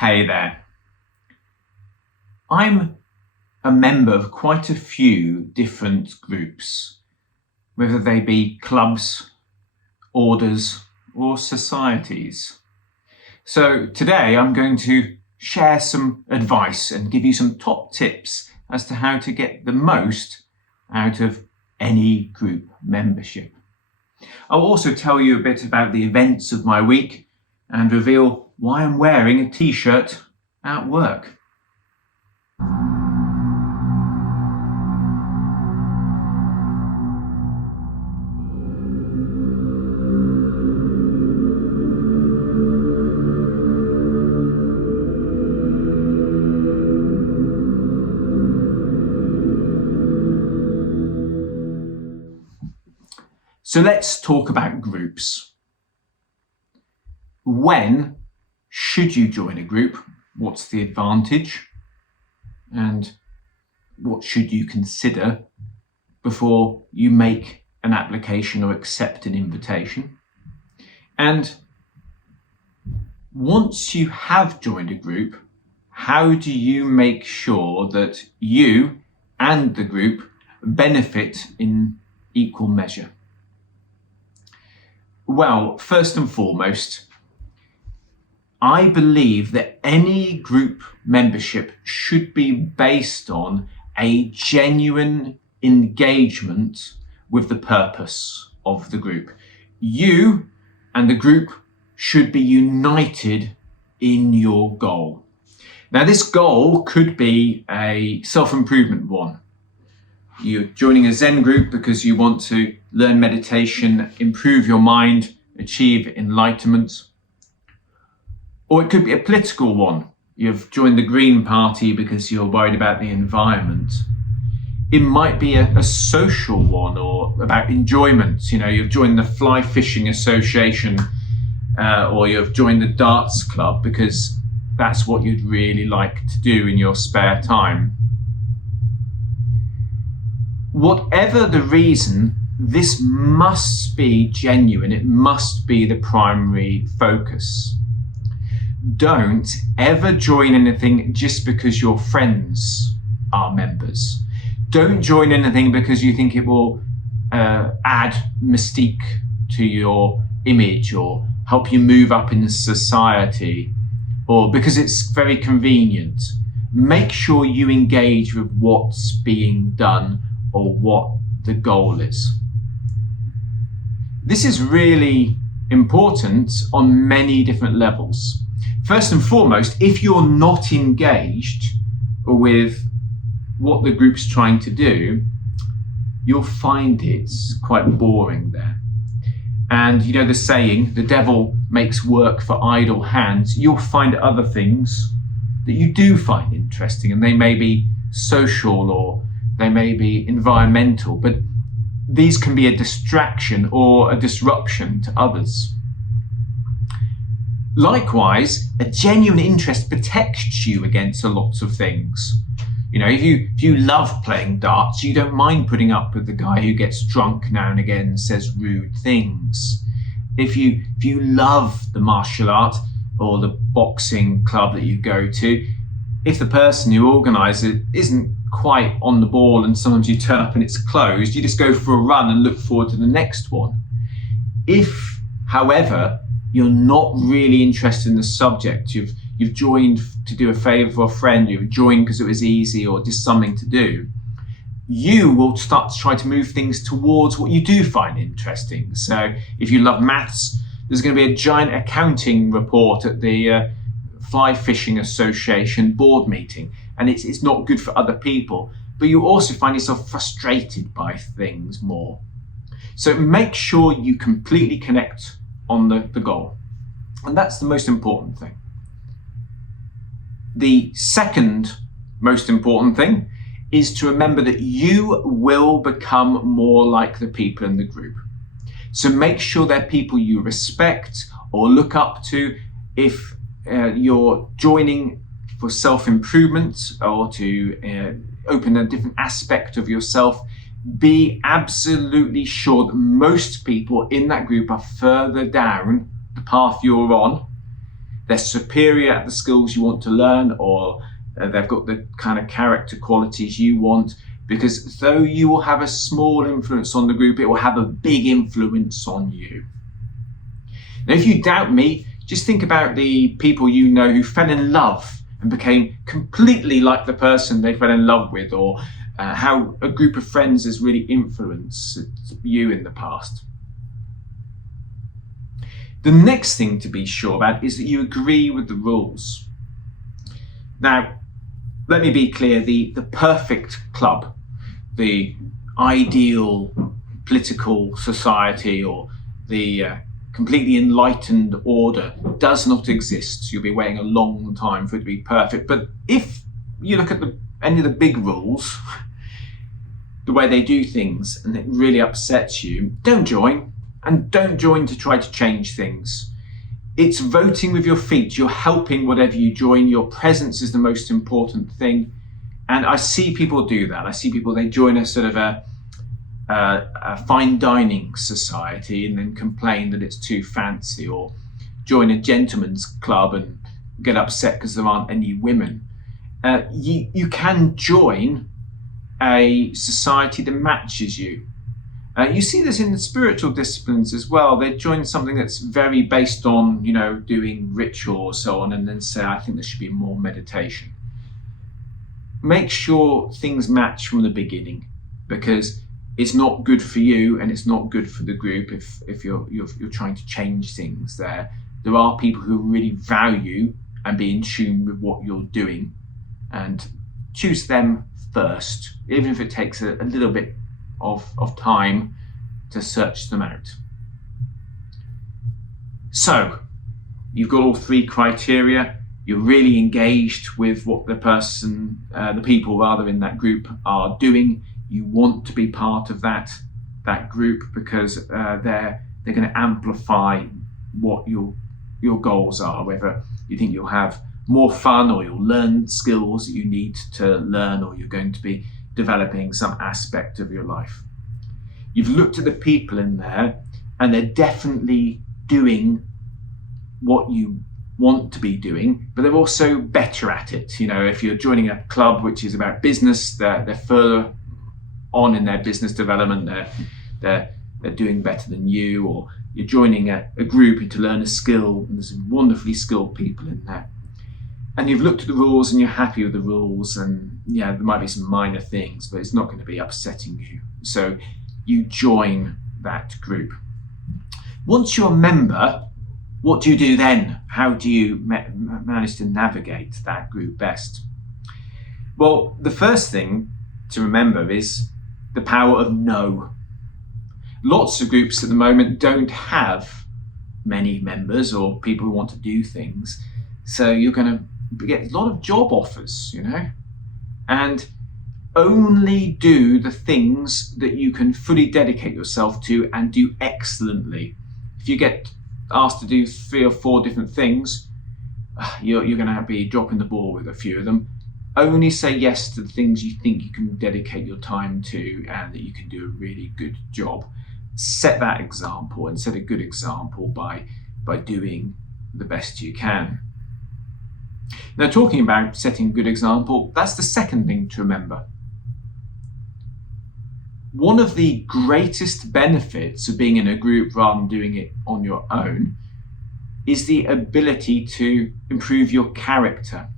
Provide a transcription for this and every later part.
Hey there. I'm a member of quite a few different groups, whether they be clubs, orders, or societies. So today I'm going to share some advice and give you some top tips as to how to get the most out of any group membership. I'll also tell you a bit about the events of my week and reveal why I'm wearing a t-shirt at work. So let's talk about groups. When should you join a group? What's the advantage? And what should you consider before you make an application or accept an invitation? And once you have joined a group, how do you make sure that you and the group benefit in equal measure? Well, first and foremost, I believe that any group membership should be based on a genuine engagement with the purpose of the group. You and the group should be united in your goal. Now, this goal could be a self-improvement one. You're joining a Zen group because you want to learn meditation, improve your mind, achieve enlightenment. Or it could be a political one. You've joined the Green Party because you're worried about the environment. It might be a social one or about enjoyment. You've joined the Fly Fishing Association or you've joined the darts club because that's what you'd really like to do in your spare time. Whatever the reason, this must be genuine. It must be the primary focus. Don't ever join anything just because your friends are members. Don't join anything because you think it will add mystique to your image or help you move up in society or because it's very convenient. Make sure you engage with what's being done or what the goal is. This is really important on many different levels. First and foremost, if you're not engaged with what the group's trying to do, you'll find it's quite boring there. And you know the saying, the devil makes work for idle hands. You'll find other things that you do find interesting, and they may be social or they may be environmental, but these can be a distraction or a disruption to others. Likewise, a genuine interest protects you against a lot of things. If you love playing darts, you don't mind putting up with the guy who gets drunk now and again and says rude things. If you love the martial art or the boxing club that you go to, if the person who organises it isn't quite on the ball and sometimes you turn up and it's closed, you just go for a run and look forward to the next one. If, however, you're not really interested in the subject, you've joined to do a favour for a friend, you've joined because it was easy or just something to do, you will start to try to move things towards what you do find interesting. So if you love maths, there's going to be a giant accounting report at the Fly Fishing Association board meeting, and it's not good for other people, but you also find yourself frustrated by things more. So make sure you completely connect on the goal, and that's the most important thing. The second most important thing is to remember that you will become more like the people in the group. So make sure they're people you respect or look up to. If you're joining for self-improvement or to open a different aspect of yourself, be absolutely sure that most people in that group are further down the path you're on. they're superior at the skills you want to learn, or they've got the kind of character qualities you want, because though you will have a small influence on the group, it will have a big influence on you. Now, if you doubt me, just think about the people you know who fell in love and became completely like the person they fell in love with, or how a group of friends has really influenced you in the past. The next thing to be sure about is that you agree with the rules. Now, let me be clear, the perfect club, the ideal political society, or the completely enlightened order does not exist. You'll be waiting a long time for it to be perfect. But if you look at any of the big rules, the way they do things, and it really upsets you, don't join. And don't join to try to change things. It's voting with your feet. You're helping whatever you join. Your presence is the most important thing. And I see people do that. I see people, they join a sort of a fine dining society and then complain that it's too fancy, or join a gentleman's club and get upset because there aren't any women. You can join a society that matches you. You see this in the spiritual disciplines as well. They join something that's very based on, doing ritual or so on, and then say, I think there should be more meditation. Make sure things match from the beginning, because it's not good for you and it's not good for the group if you're trying to change things there. There are people who really value and be in tune with what you're doing, and choose them first, even if it takes a little bit of time to search them out. So you've got all three criteria. You're really engaged with what the people in that group are doing. You want to be part of that group, because they're going to amplify what your goals are, whether you think you'll have more fun, or you'll learn skills that you need to learn, or you're going to be developing some aspect of your life. You've looked at the people in there, and they're definitely doing what you want to be doing, but they're also better at it. If you're joining a club which is about business, they're further on in their business development. They're doing better than you. Or you're joining a group to learn a skill, and there's some wonderfully skilled people in there. And you've looked at the rules and you're happy with the rules, and there might be some minor things, but it's not going to be upsetting you. So you join that group. Once you're a member, what do you do then? How do you manage to navigate that group best? Well, the first thing to remember is the power of no. Lots of groups at the moment don't have many members or people who want to do things. So you're going to get a lot of job offers, and only do the things that you can fully dedicate yourself to and do excellently. If you get asked to do 3 or 4 different things, you're going to be dropping the ball with a few of them. Only say yes to the things you think you can dedicate your time to and that you can do a really good job. Set that example, and set a good example by doing the best you can. Now, talking about setting a good example, that's the second thing to remember. One of the greatest benefits of being in a group rather than doing it on your own is the ability to improve your character.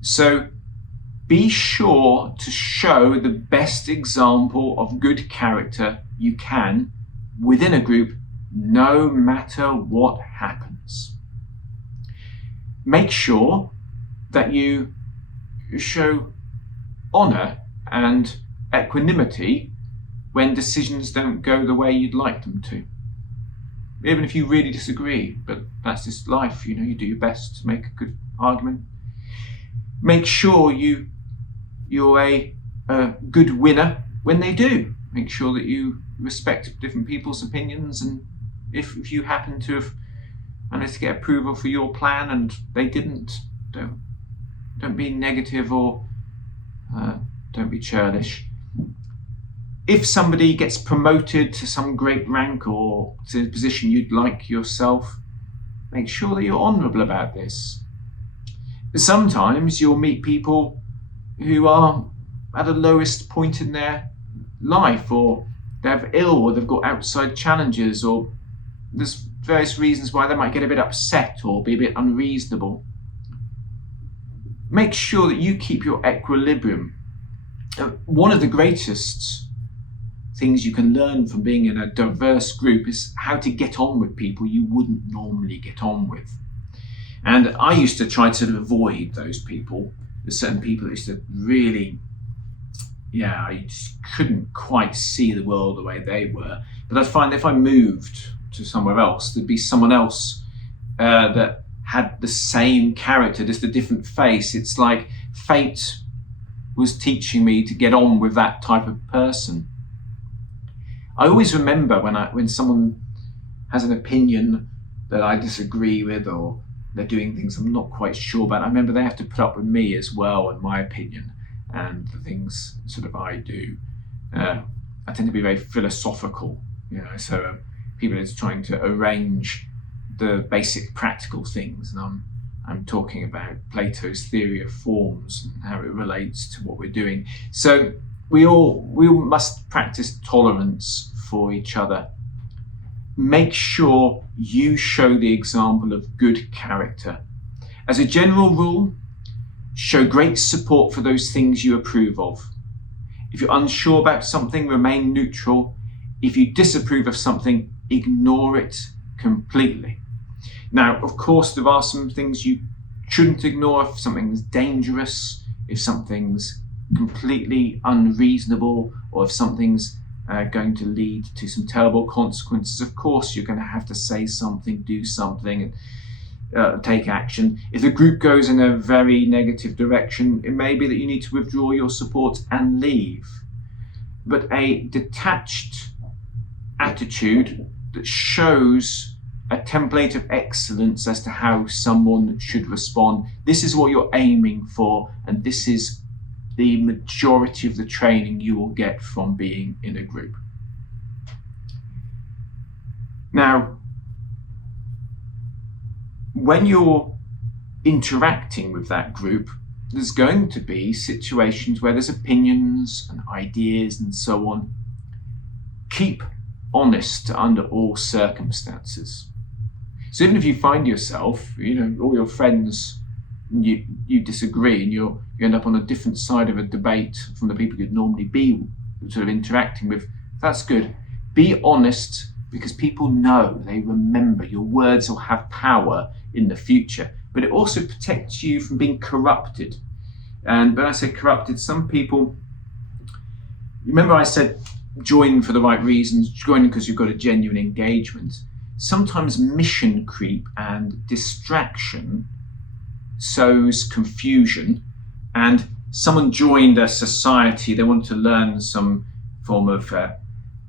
So be sure to show the best example of good character you can within a group, no matter what happens. Make sure that you show honour and equanimity when decisions don't go the way you'd like them to. Even if you really disagree, but that's just life, you do your best to make a good argument. Make sure you're a good winner when they do. Make sure that you respect different people's opinions, and if you happen to have managed to get approval for your plan and they didn't, don't be negative or don't be churlish. If somebody gets promoted to some great rank or to a position you'd like yourself, Make sure that you're honourable about this. Sometimes you'll meet people who are at the lowest point in their life, or they're ill, or they've got outside challenges, or there's various reasons why they might get a bit upset or be a bit unreasonable. Make sure that you keep your equilibrium. One of the greatest things you can learn from being in a diverse group is how to get on with people you wouldn't normally get on with. And I used to try to avoid those people. There's certain people that used to really, I just couldn't quite see the world the way they were. But I find if I moved to somewhere else, there'd be someone else that had the same character, just a different face. It's like fate was teaching me to get on with that type of person. I always remember when someone has an opinion that I disagree with, or they're doing things I'm not quite sure about, I remember they have to put up with me as well and my opinion and the things sort of I do. I tend to be very philosophical, so people are trying to arrange the basic practical things, and I'm talking about Plato's theory of forms and how it relates to what we're doing. So we all must practice tolerance for each other. Make sure you show the example of good character. As a general rule, show great support for those things you approve of. If you're unsure about something, remain neutral. If you disapprove of something, ignore it completely. Now, of course, there are some things you shouldn't ignore. If something's dangerous, if something's completely unreasonable, or if something's going to lead to some terrible consequences, of course you're going to have to say something, do something, and take action. If the group goes in a very negative direction, it may be that you need to withdraw your support and leave. But a detached attitude that shows a template of excellence as to how someone should respond, this is what you're aiming for, and this is the majority of the training you will get from being in a group. Now, when you're interacting with that group, there's going to be situations where there's opinions and ideas and so on. Keep honest under all circumstances. So even if you find yourself, all your friends, you disagree, and you end up on a different side of a debate from the people you'd normally be sort of interacting with, that's good. Be honest, because people know, they remember, your words will have power in the future. But it also protects you from being corrupted. And when I say corrupted, some people, remember I said join for the right reasons, join because you've got a genuine engagement. Sometimes mission creep and distraction sows confusion, and someone joined a society, they wanted to learn some form of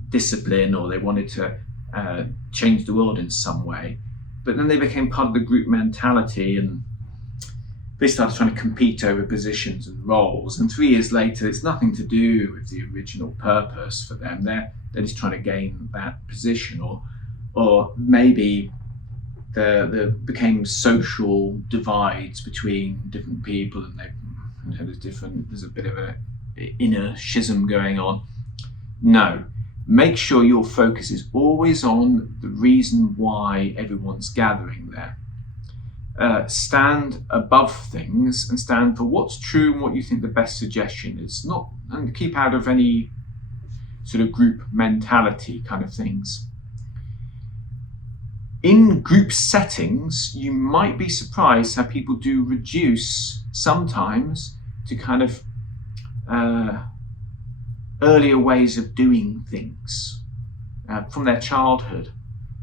discipline, or they wanted to change the world in some way, but then they became part of the group mentality, and they started trying to compete over positions and roles, and 3 years later it's nothing to do with the original purpose for them. They're just trying to gain that position, or maybe there became social divides between different people, and there's a bit of a inner schism going on. No, make sure your focus is always on the reason why everyone's gathering there. Stand above things and stand for what's true and what you think the best suggestion is. And keep out of any sort of group mentality kind of things. In group settings, you might be surprised how people do reduce sometimes to kind of earlier ways of doing things from their childhood.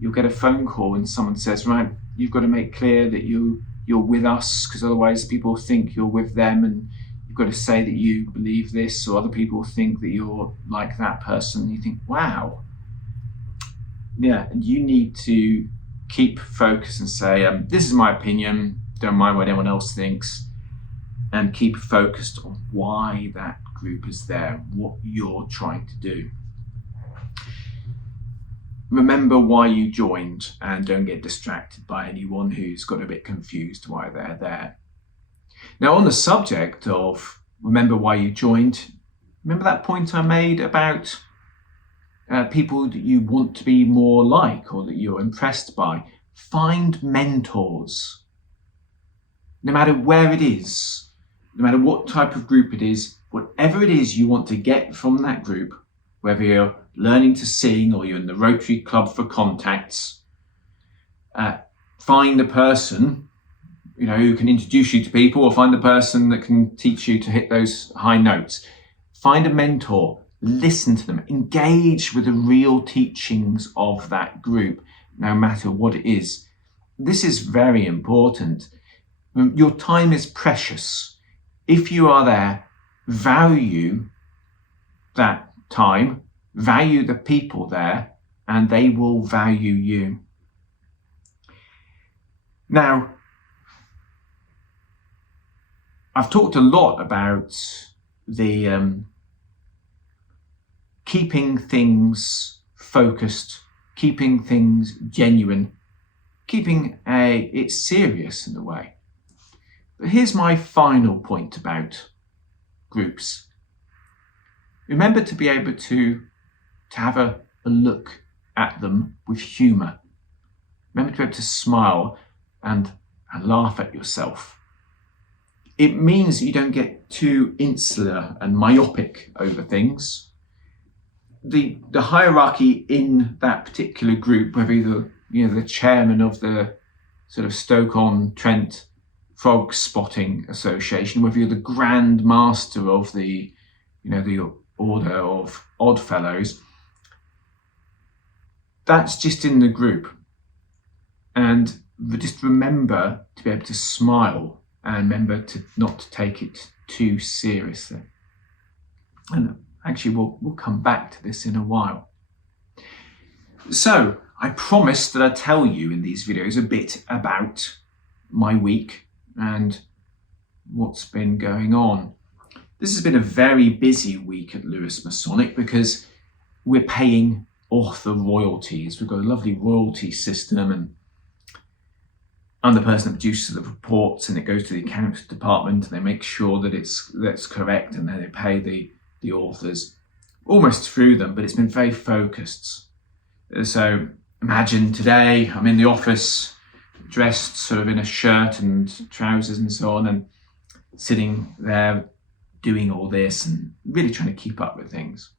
You'll get a phone call and someone says, right, you've got to make clear that you're with us, because otherwise people think you're with them, and you've got to say that you believe this, or other people think that you're like that person. And you think, wow. Yeah, and you need to keep focused and say, this is my opinion, don't mind what anyone else thinks, and keep focused on why that group is there, what you're trying to do. remember why you joined and don't get distracted by anyone who's got a bit confused why they're there. Now, on the subject of remember why you joined, remember that point I made about people that you want to be more like or that you're impressed by? Find mentors. No matter where it is, no matter what type of group it is, whatever it is you want to get from that group, whether you're learning to sing or you're in the Rotary Club for contacts, find a person who can introduce you to people, or find the person that can teach you to hit those high notes. Find a mentor, listen to them, engage with the real teachings of that group, no matter what it is. This is very important. Your time is precious. If you are there, value that time, value the people there, and they will value you. Now, I've talked a lot about the keeping things focused, keeping things genuine, keeping it serious in a way. But here's my final point about groups. Remember to be able to have a look at them with humour. Remember to be able to smile and laugh at yourself. It means that you don't get too insular and myopic over things. The hierarchy in that particular group, whether you're the chairman of the sort of Stoke-on-Trent Frog Spotting Association, whether you're the Grand Master of the Order of Odd Fellows, that's just in the group. And just remember to be able to smile and remember to not to take it too seriously. And actually, we'll come back to this in a while. So I promised that I'd tell you in these videos a bit about my week and what's been going on. This has been a very busy week at Lewis Masonic because we're paying author royalties. We've got a lovely royalty system, and I'm the person that produces the reports, and it goes to the accounts department, and they make sure that that's correct, and then they pay the authors almost through them, but it's been very focused. So imagine today I'm in the office dressed sort of in a shirt and trousers and so on, and sitting there doing all this and really trying to keep up with things.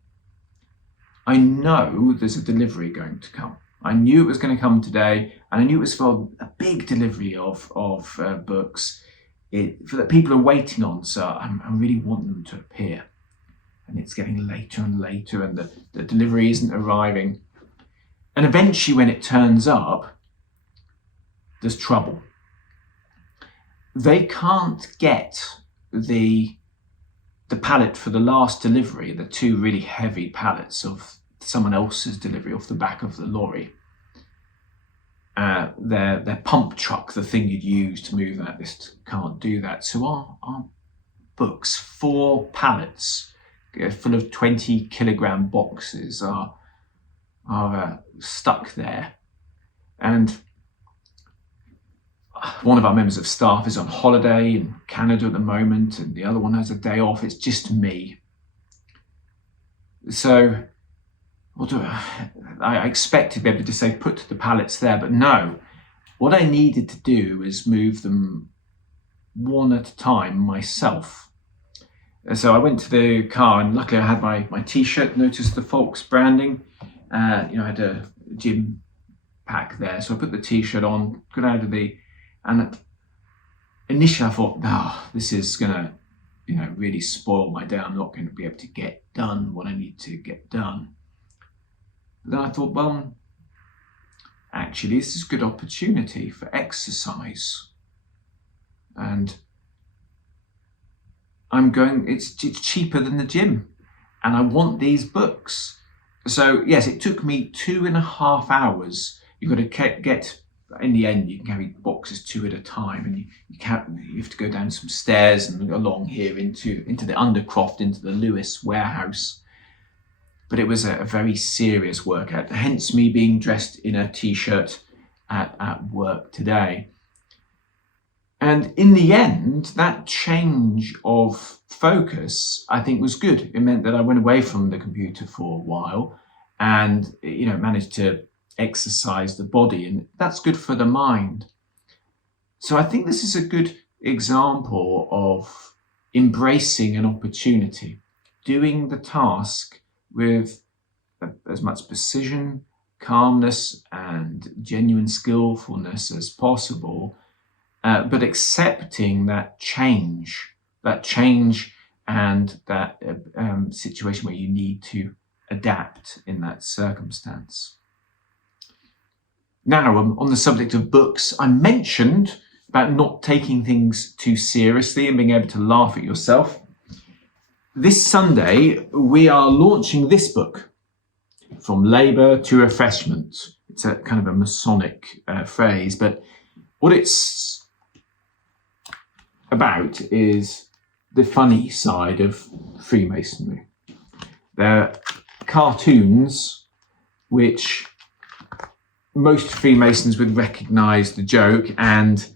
I know there's a delivery going to come. I knew it was going to come today, and I knew it was for a big delivery of books for that people are waiting on. So I really want them to appear, and it's getting later and later, and the delivery isn't arriving. And eventually, when it turns up, there's trouble. They can't get the pallet for the last delivery, the two really heavy pallets of someone else's delivery off the back of the lorry. Their pump truck, the thing you'd use to move that, this can't do that. So our books, 4 pallets full of 20 kilogram boxes are stuck there. And one of our members of staff is on holiday in Canada at the moment, and the other one has a day off. It's just me. So I expected to be able to say put the pallets there, but no. What I needed to do is move them one at a time myself. So I went to the car, and luckily I had my t-shirt, noticed the Faulks branding. I had a gym pack there, so I put the t-shirt on, got out of and initially I thought, this is gonna, really spoil my day. I'm not going to be able to get done what I need to get done. But then I thought, well, actually, this is a good opportunity for exercise, and it's cheaper than the gym, and I want these books. So yes, it took me 2.5 hours. You've got to get, in the end, you can carry boxes 2 at a time, and you have to go down some stairs and along here into the Undercroft, into the Lewis warehouse. but it was a very serious workout, hence me being dressed in a t-shirt at work today. And in the end, that change of focus, I think, was good. It meant that I went away from the computer for a while and, managed to exercise the body, and that's good for the mind. So I think this is a good example of embracing an opportunity, doing the task with as much precision, calmness, and genuine skillfulness as possible, but accepting that change and that situation where you need to adapt in that circumstance. Now, on the subject of books, I mentioned about not taking things too seriously and being able to laugh at yourself. This Sunday, we are launching this book, From Labour to Refreshment. It's a kind of a Masonic phrase, but what it's about is the funny side of Freemasonry. They're cartoons which most Freemasons would recognise the joke and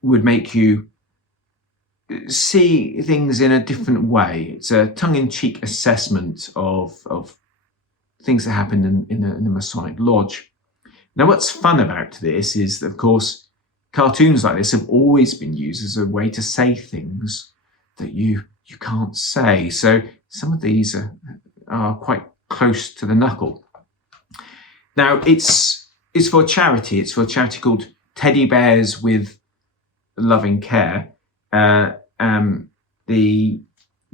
would make you see things in a different way. It's a tongue-in-cheek assessment of things that happened in the Masonic Lodge. Now, what's fun about this is that, of course, cartoons like this have always been used as a way to say things that you can't say. So some of these are quite close to the knuckle. Now, it's for a charity. It's for a charity called Teddy Bears with Loving Care. The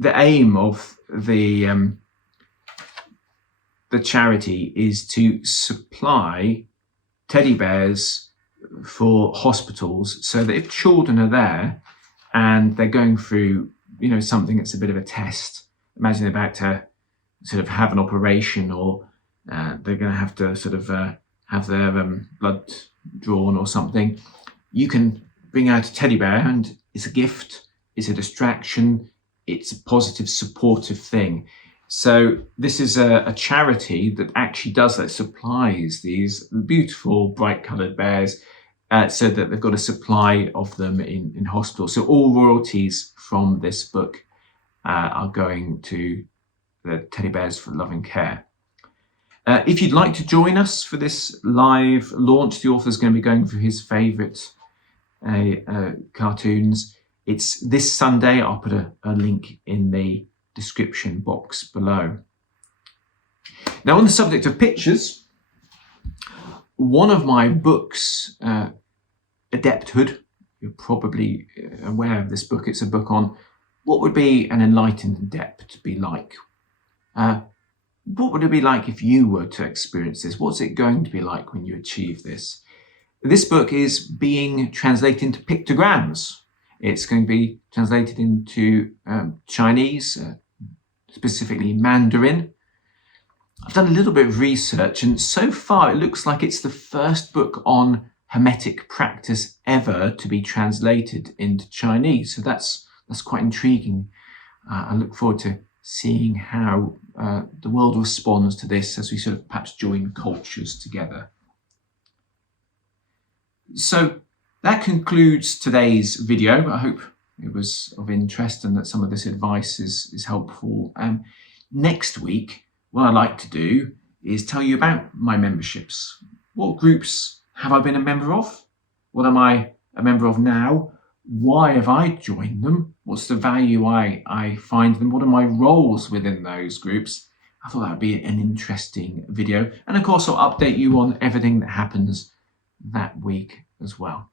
aim of the charity is to supply teddy bears for hospitals, so that if children are there and they're going through, something that's a bit of a test, imagine they're about to sort of have an operation, or they're going to have to sort of have their blood drawn or something, you can bring out a teddy bear, and it's a gift, it's a distraction, it's a positive, supportive thing. So this is a charity that actually does that, supplies these beautiful, bright-coloured bears, so that they've got a supply of them in hospitals. So all royalties from this book are going to the Teddy Bears for Loving Care. If you'd like to join us for this live launch, the author's going to be going through his favourite cartoons. It's this Sunday. I'll put a link in the description box below. Now, on the subject of pictures, one of my books, Adepthood, you're probably aware of this book. It's a book on what would be an enlightened adept be like. What would it be like if you were to experience this? What's it going to be like when you achieve this? This book is being translated into pictograms. It's going to be translated into Chinese, specifically Mandarin. I've done a little bit of research, and so far it looks like it's the first book on Hermetic practice ever to be translated into Chinese. So that's quite intriguing. I look forward to seeing how the world responds to this as we sort of perhaps join cultures together. So that concludes today's video. I hope it was of interest and that some of this advice is helpful. Next week, what I'd like to do is tell you about my memberships. What groups have I been a member of? What am I a member of now? Why have I joined them? What's the value I find them? What are my roles within those groups? I thought that would be an interesting video. And of course, I'll update you on everything that happens that week as well.